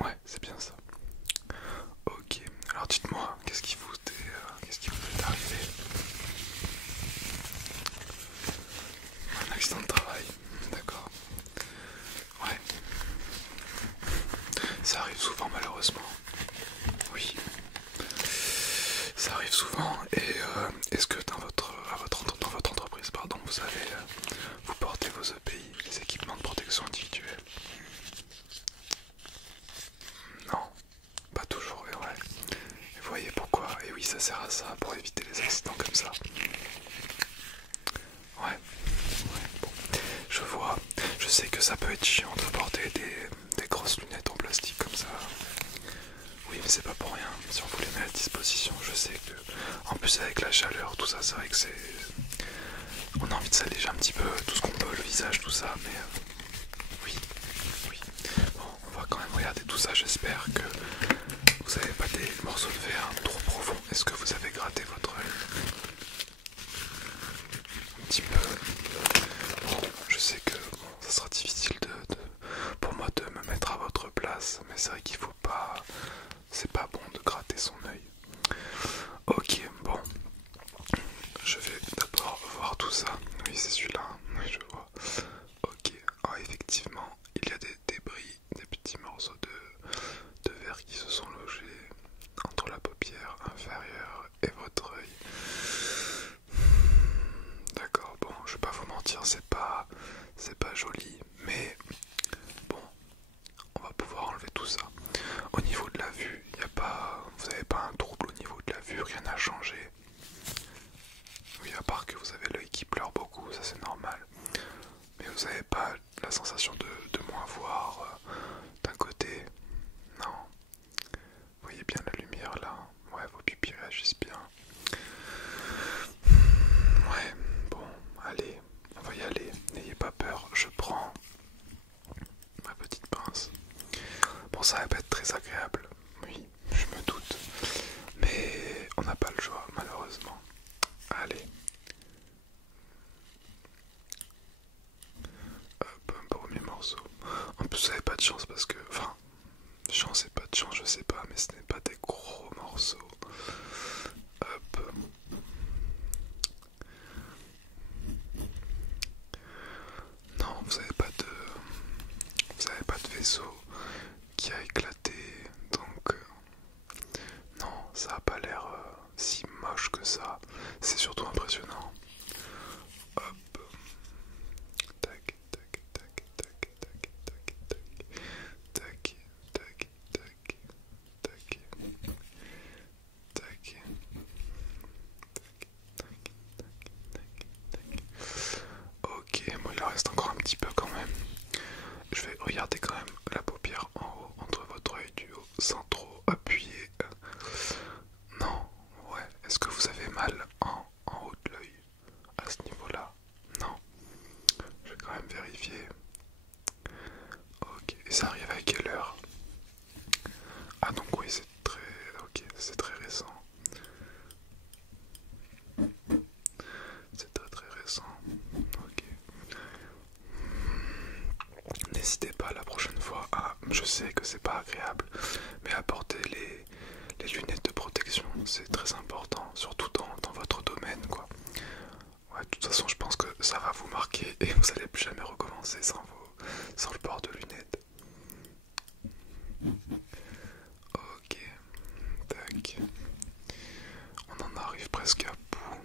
Ouais, c'est bien ça. Ok, alors dites-moi, qu'est-ce qui vous est arrivé? Un accident de travail, d'accord. Ouais, ça arrive souvent malheureusement. Oui, ça arrive souvent. Et est-ce que dans votre entreprise, pardon, vous portez vos EPI, les équipements de protection individuelle? Non, pas toujours, et ouais. Et vous voyez pourquoi? Et oui, ça sert à ça, pour éviter les accidents comme ça. Ouais, ouais, bon. Je vois, je sais que ça peut être chiant de porter des grosses lunettes en plastique comme ça. Oui, mais c'est pas pour rien. Si on vous les met à disposition, je sais que, en plus avec la chaleur, tout ça, c'est vrai que c'est... On a envie de s'alléger un petit peu tout ce qu'on peut, le visage, tout ça, mais oui, oui. Bon, on va quand même regarder tout ça, j'espère que vous n'avez pas des morceaux de verre trop profonds. Est-ce que vous avez gratté votre œil? Un petit peu. Bon, je sais que bon, ça sera difficile pour moi de me mettre à votre place, mais c'est vrai qu'il faut pas... C'est pas bon de gratter son œil. Ok, bon. Je vais d'abord voir tout ça. Oui, c'est celui-là. Oui, je vois. Ok. Ah, effectivement, il y a des débris, des petits morceaux de verre qui se sont logés entre la paupière inférieure et votre œil. D'accord, bon, je vais pas vous mentir, c'est pas joli, mais bon, on va pouvoir enlever tout ça. Au niveau de la vue, y a pas, vous n'avez pas un trouble au niveau de la vue, rien n'a changé. Oui, à part que vous avez l'œil qui pleure beaucoup, ça c'est normal. Mais vous n'avez pas la sensation de moins voir d'un côté. Non. Vous voyez bien la lumière là. Ouais, vos pupilles réagissent bien. Ouais, bon, allez, on va y aller. N'ayez pas peur, je prends ma petite pince. Bon, ça va pas être très agréable. Oui, je me doute. Mais on n'a pas le choix, malheureusement. Allez. Hop, un premier morceau. En plus, vous n'avez pas de chance parce que... Enfin, chance et pas de chance, je sais pas, mais ce n'est pas des gros morceaux. Hop. Non, vous avez pas de vaisseau qui a éclaté, donc non, ça a pas l'air si moche que ça. C'est surtout impressionnant. Hop. Tac, tac, tac, tac, tac, tac, tac, tac, tac, tac, tac, tac, ok, bon, il en reste encore un petit peu quand même. Je vais regarder quand même la paupière en haut, entre votre œil du haut, sans trop appuyer. Non, ouais. Est-ce que vous avez mal en haut de l'œil à ce niveau-là? Non. Je vais quand même vérifier. Ok, et ça arrive à quelle heure? Ah donc oui, c'est très... Ok, c'est très récent. C'est très très récent. Ok. N'hésitez pas la prochaine fois à... Je sais que c'est pas agréable, mais apporter les lunettes de protection, c'est très important, surtout dans votre domaine, quoi. Ouais, de toute façon, je pense que ça va vous marquer et vous allez plus jamais recommencer sans le port de lunettes. Ok, tac. On en arrive presque à bout.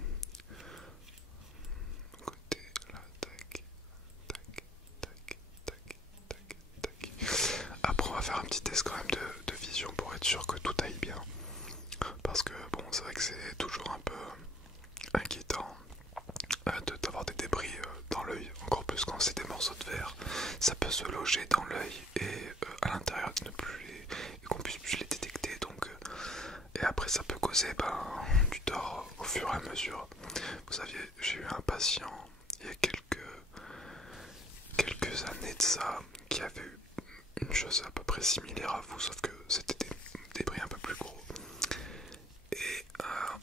Côté là, tac, tac, tac, tac, tac, tac. Après, on va faire un petit test quand même de vision pour être sûr que tout aille bien. Parce que bon, c'est vrai que c'est toujours un peu inquiétant d'avoir des débris dans l'œil, encore plus quand c'est des morceaux de verre. Ça peut se loger dans l'œil et à l'intérieur ne plus et qu'on puisse plus les détecter. Donc, et après, ça peut causer du tort au fur et à mesure. Vous saviez, j'ai eu un patient il y a quelques années de ça qui avait eu une chose à peu près similaire à vous, sauf que c'était des débris un peu plus gros. Et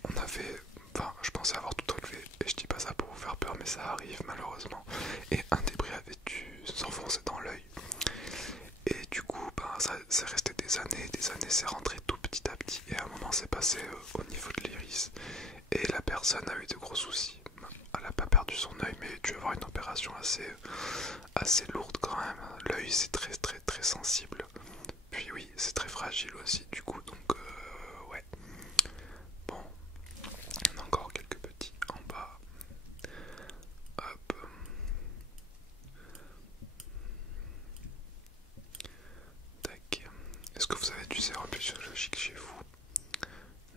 on avait, enfin, je pensais avoir tout enlevé, et je dis pas ça pour vous faire peur, mais ça arrive malheureusement. Et un débris avait dû s'enfoncer dans l'œil. Et du coup, ça c'est resté des années, c'est rentré tout petit à petit et à un moment c'est passé au niveau de l'iris et la personne a eu de gros soucis. Elle n'a pas perdu son œil mais tu vas avoir une opération assez lourde quand même. L'œil c'est très sensible. Puis oui, c'est très fragile aussi du coup, donc ouais. Bon, on a encore quelques petits en bas. Hop. Tac. Est-ce que vous avez du sérum physiologique chez vous?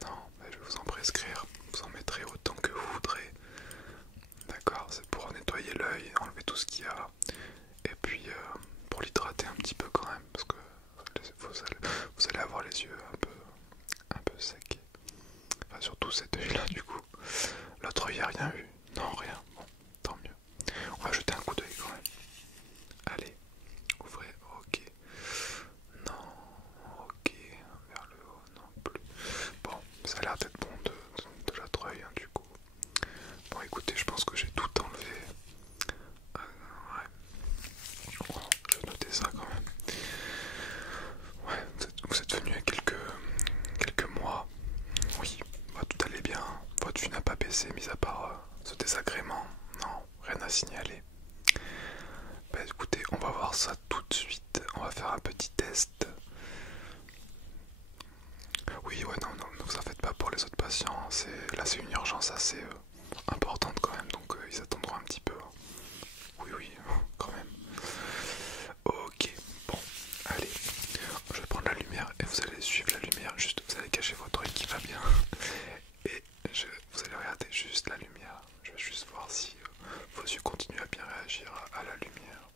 Non, bah, je vais vous en prescrire. Vous en mettrez autant que vous voudrez. D'accord, c'est pour nettoyer l'œil, enlever tout ce qu'il y a. Et puis pour l'hydrater un petit peu quand même, parce que vous allez avoir les yeux un peu secs. Enfin, surtout cet œil là du coup. L'autre œil, il n'y a rien eu. Non, rien. Bon, tant mieux. On va jeter un coup d'œil quand même. Allez, ouvrez. Ok. Non. Ok. Vers le haut. Non plus. Bon, ça a l'air d'être bon de l'autre œil du coup. Bon, écoutez, je pense que j'ai tout enlevé. Ouais. Bon, je vais noter ça quand même. Ouais, vous êtes venu il y a quelques mois. Oui, bah, tout allait bien. Votre vue n'a pas baissé, mis à part ce désagrément. Non, rien à signaler. Bah écoutez, on va voir ça tout de suite. On va faire un petit test. Oui, ouais, non, ne vous en faites pas pour les autres patients. Là, c'est une urgence assez importante quand même, donc ils attendront un petit peu. Oui, oui, quand même. Ok, bon, allez, je vais prendre la lumière et vous allez suivre la lumière. Juste, vous allez cacher votre œil qui va bien. Et vous allez regarder juste la lumière. Je vais juste voir si vos yeux continuent à bien réagir à la lumière.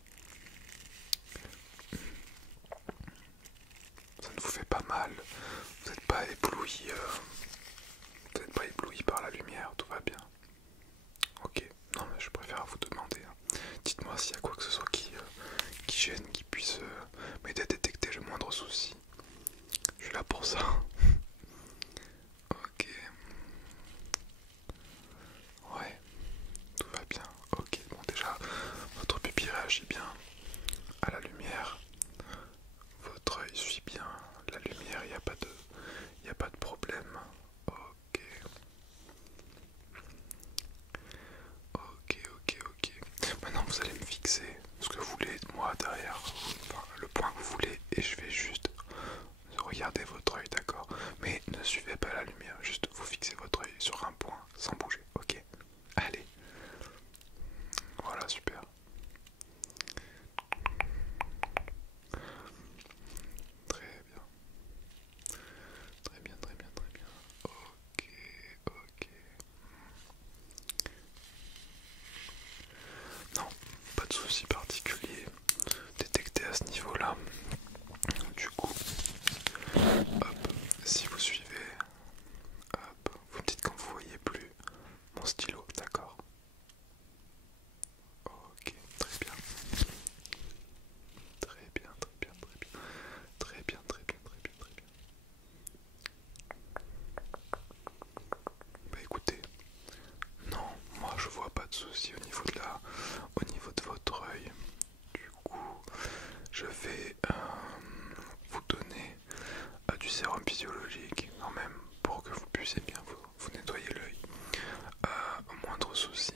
Ça ne vous fait pas mal. Vous n'êtes pas ébloui. Vous n'êtes pas ébloui par la lumière. Tout va bien. Ok. Non mais je préfère vous demander. Dites-moi s'il y a quoi que ce soit qui gêne, qui puisse m'aider à détecter le moindre souci. Je suis là pour ça. Ok. Ouais. Tout va bien. Ok. Bon déjà, votre pupille réagit bien à la lumière. Votre œil suit bien la lumière. Il n'y a pas de problème. Ok. Ok. Maintenant vous allez me fixer ce que vous voulez de moi derrière, enfin, le point que vous voulez, et je vais juste regarder votre œil, d'accord? Mais ne suivez pas la lumière, juste vous fixez votre œil sur un point sans bouger, ok? Allez. Voilà, super. Très bien. Très bien. Ok. Non, pas de souci particulier détecté à ce niveau-là. Du coup, hop, si vous suivez, hop, vous me dites quand vous voyez plus mon stylo, d'accord? Ok, très bien. Très bien. Bah écoutez, non, moi je vois pas de souci au niveau de votre œil. Du coup, je vais vous donner du sérum physiologique quand même pour que vous puissiez bien vous nettoyer l'œil. Au moindre souci,